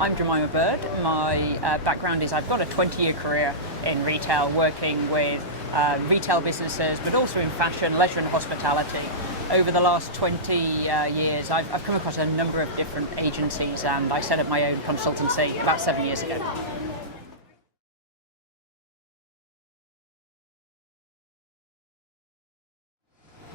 I'm Jemima Bird. My background is I've got a 20-year career in retail, working with retail businesses, but also in fashion, leisure and hospitality. Over the last 20 years, I've come across a number of different agencies, and I set up my own consultancy about 7 years ago.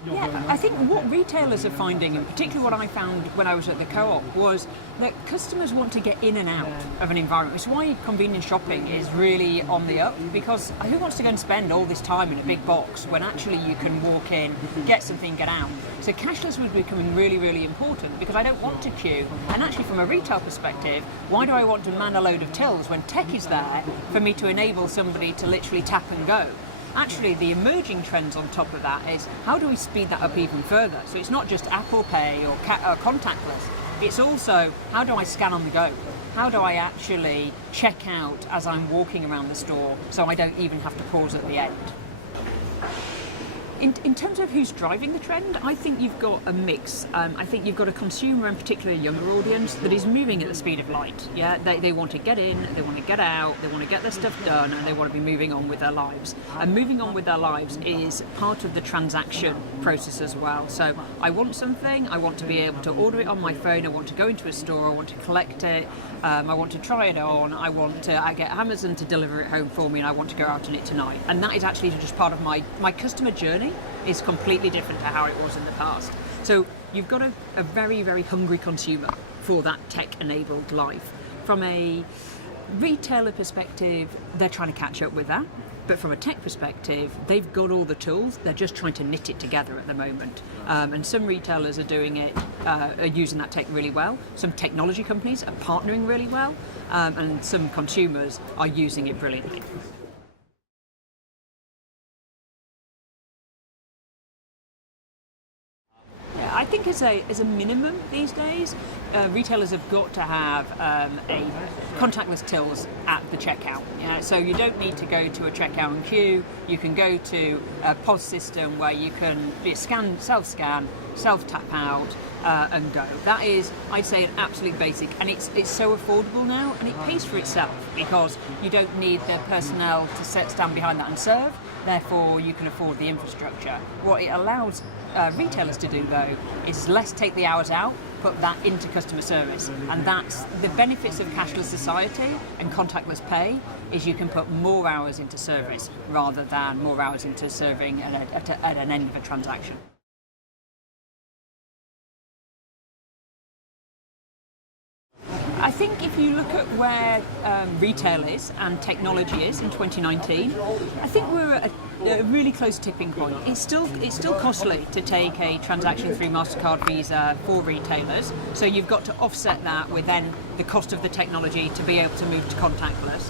Yeah, I think what retailers are finding, and particularly what I found when I was at the co-op, was that customers want to get in and out of an environment. It's why convenience shopping is really on the up, because who wants to go and spend all this time in a big box when actually you can walk in, get something, get out? So cashless was becoming really, really important, because I don't want to queue. And actually from a retail perspective, why do I want to man a load of tills when tech is there for me to enable somebody to literally tap and go? Actually, the emerging trends on top of that is how do we speed that up even further? So it's not just Apple Pay or contactless. It's also how do I scan on the go? How do I actually check out as I'm walking around the store so I don't even have to pause at the end? In terms of who's driving the trend, I think you've got a mix. I think you've got a consumer, and particularly a younger audience, that is moving at the speed of light. Yeah, they want to get in, they want to get out, they want to get their stuff done, and they want to be moving on with their lives. And moving on with their lives is part of the transaction process as well. So I want something, I want to be able to order it on my phone, I want to go into a store, I want to collect it, I want to try it on, I get Amazon to deliver it home for me, and I want to go out in it tonight. And that is actually just part of my customer journey. Is completely different to how it was in the past. So you've got a very, very hungry consumer for that tech-enabled life. From a retailer perspective, they're trying to catch up with that. But from a tech perspective, they've got all the tools, they're just trying to knit it together at the moment. And some retailers are doing it, are using that tech really well. Some technology companies are partnering really well, and some consumers are using it brilliantly. I think as a minimum these days, retailers have got to have a contactless tills at the checkout. Yeah? So you don't need to go to a checkout and queue. You can go to a POS system where you can self-scan, self-tap out, and go. That is, I'd say, an absolute basic, and it's so affordable now, and it pays for itself because you don't need the personnel to stand behind that and serve. Therefore, you can afford the infrastructure. What it allows retailers to do, though, is take the hours out, put that into customer service. And that's the benefits of cashless society and contactless pay, is you can put more hours into service rather than more hours into serving at an end of a transaction. I think if you look at where retail is and technology is in 2019, I think we're at a really close tipping point. It's still costly to take a transaction through MasterCard, Visa for retailers, so you've got to offset that with then the cost of the technology to be able to move to contactless.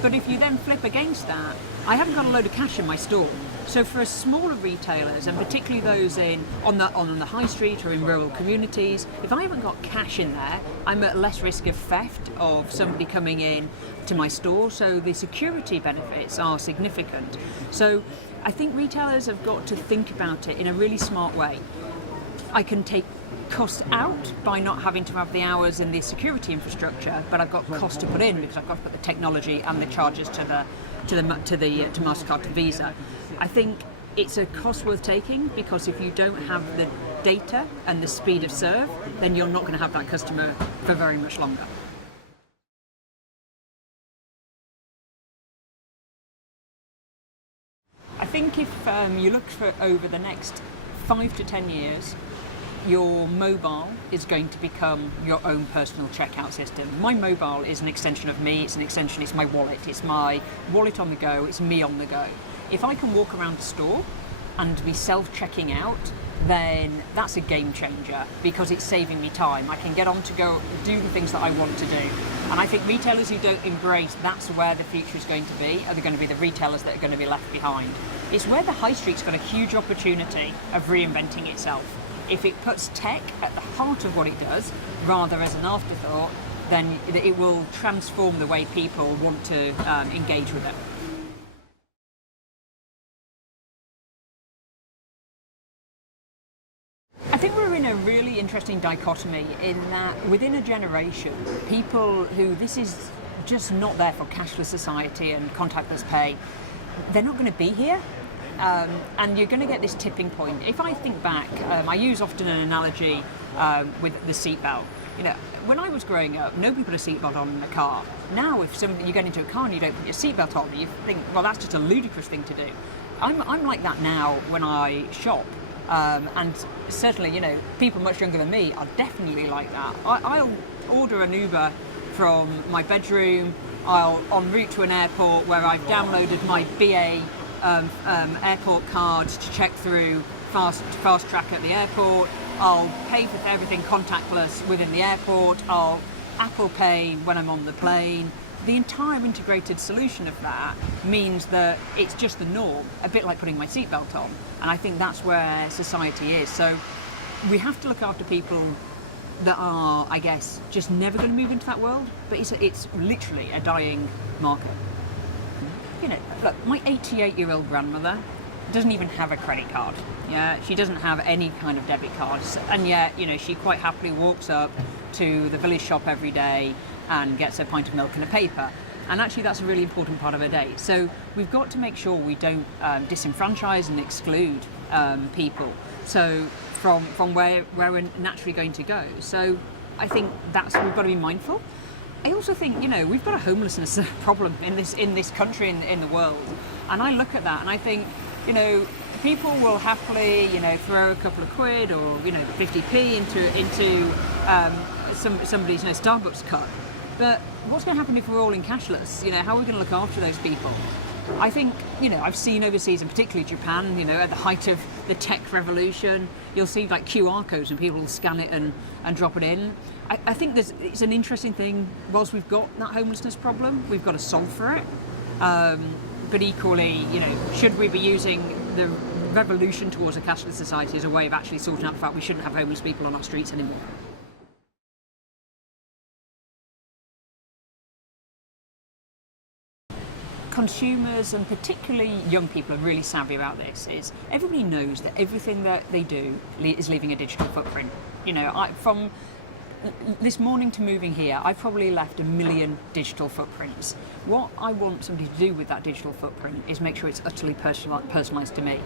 But if you then flip against that, I haven't got a load of cash in my store. So for smaller retailers, and particularly those on the high street or in rural communities, if I haven't got cash in there, I'm at less risk of theft, of somebody coming in to my store. So the security benefits are significant. So I think retailers have got to think about it in a really smart way. I can take costs out by not having to have the hours in the security infrastructure, but I've got costs to put in because I've got to put the technology and the charges to MasterCard, to Visa. I think it's a cost worth taking, because if you don't have the data and the speed of serve, then you're not going to have that customer for very much longer. I think if you look for over the next 5 to 10 years, your mobile is going to become your own personal checkout system. My mobile is an extension of me, it's my wallet. It's my wallet on the go, it's me on the go. If I can walk around the store and be self-checking out, then that's a game changer, because it's saving me time. I can get on to go do the things that I want to do. And I think retailers who don't embrace that's where the future is going to be, are going to be the retailers that are going to be left behind. It's where the high street's got a huge opportunity of reinventing itself. If it puts tech at the heart of what it does, rather as an afterthought, then it will transform the way people want to engage with it. I think we're in a really interesting dichotomy in that within a generation, people who this is just not there for cashless society and contactless pay, they're not going to be here. And you're going to get this tipping point. If I think back, I use often an analogy with the seatbelt. You know, when I was growing up, nobody put a seatbelt on in a car. Now, if you get into a car and you don't put your seatbelt on, you think, well, that's just a ludicrous thing to do. I'm like that now when I shop. And certainly, you know, people much younger than me are definitely like that. I'll order an Uber from my bedroom. I'll en route to an airport where I've downloaded my BA airport cards to check through fast track at the airport. I'll pay for everything contactless within the airport. I'll Apple Pay when I'm on the plane. The entire integrated solution of that means that it's just the norm, a bit like putting my seatbelt on. And I think that's where society is. So we have to look after people that are, I guess, just never going to move into that world. But it's literally a dying market. You know, look, my 88-year-old grandmother doesn't even have a credit card. Yeah, she doesn't have any kind of debit cards, and yet, you know, she quite happily walks up to the village shop every day and gets a pint of milk and a paper. And actually, that's a really important part of her day. So we've got to make sure we don't disenfranchise and exclude people. So from where we're naturally going to go. So I think we've got to be mindful. I also think, you know, we've got a homelessness problem in this country, in the world, and I look at that and I think, you know, people will happily, you know, throw a couple of quid or, you know, 50p into somebody's, you know, Starbucks cup. But what's going to happen if we're all in cashless? You know, how are we going to look after those people? I think, you know, I've seen overseas, and particularly Japan, you know, at the height of the tech revolution, you'll see like QR codes and people will scan it and drop it in. I think it's an interesting thing. Whilst we've got that homelessness problem, we've got to solve for it. But equally, you know, should we be using the revolution towards a cashless society as a way of actually sorting out the fact we shouldn't have homeless people on our streets anymore? Consumers, and particularly young people, are really savvy about this. Is everybody knows that everything that they do is leaving a digital footprint. You know, from this morning to moving here, I've probably left 1 million digital footprints. What I want somebody to do with that digital footprint is make sure it's utterly personalised to me.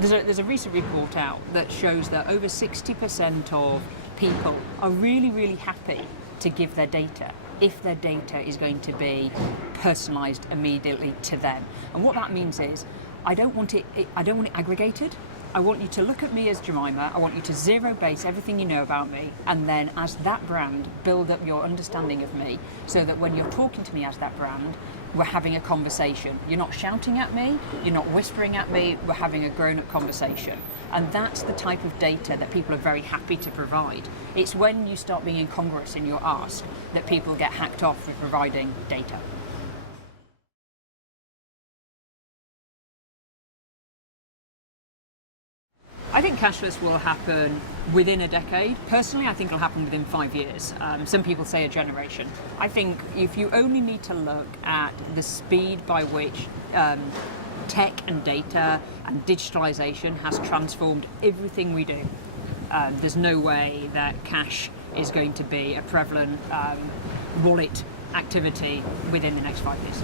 There's a recent report out that shows that over 60% of people are really, really happy to give their data if their data is going to be personalised immediately to them. And what that means is, I don't want it aggregated. I want you to look at me as Jemima. I want you to zero base everything you know about me, and then as that brand, build up your understanding of me so that when you're talking to me as that brand, we're having a conversation. You're not shouting at me, you're not whispering at me, we're having a grown-up conversation. And that's the type of data that people are very happy to provide. It's when you start being incongruous in your ask that people get hacked off for providing data. I think cashless will happen within a decade. Personally, I think it'll happen within 5 years. Some people say a generation. I think if you only need to look at the speed by which tech and data and digitalisation has transformed everything we do, there's no way that cash is going to be a prevalent wallet activity within the next 5 years.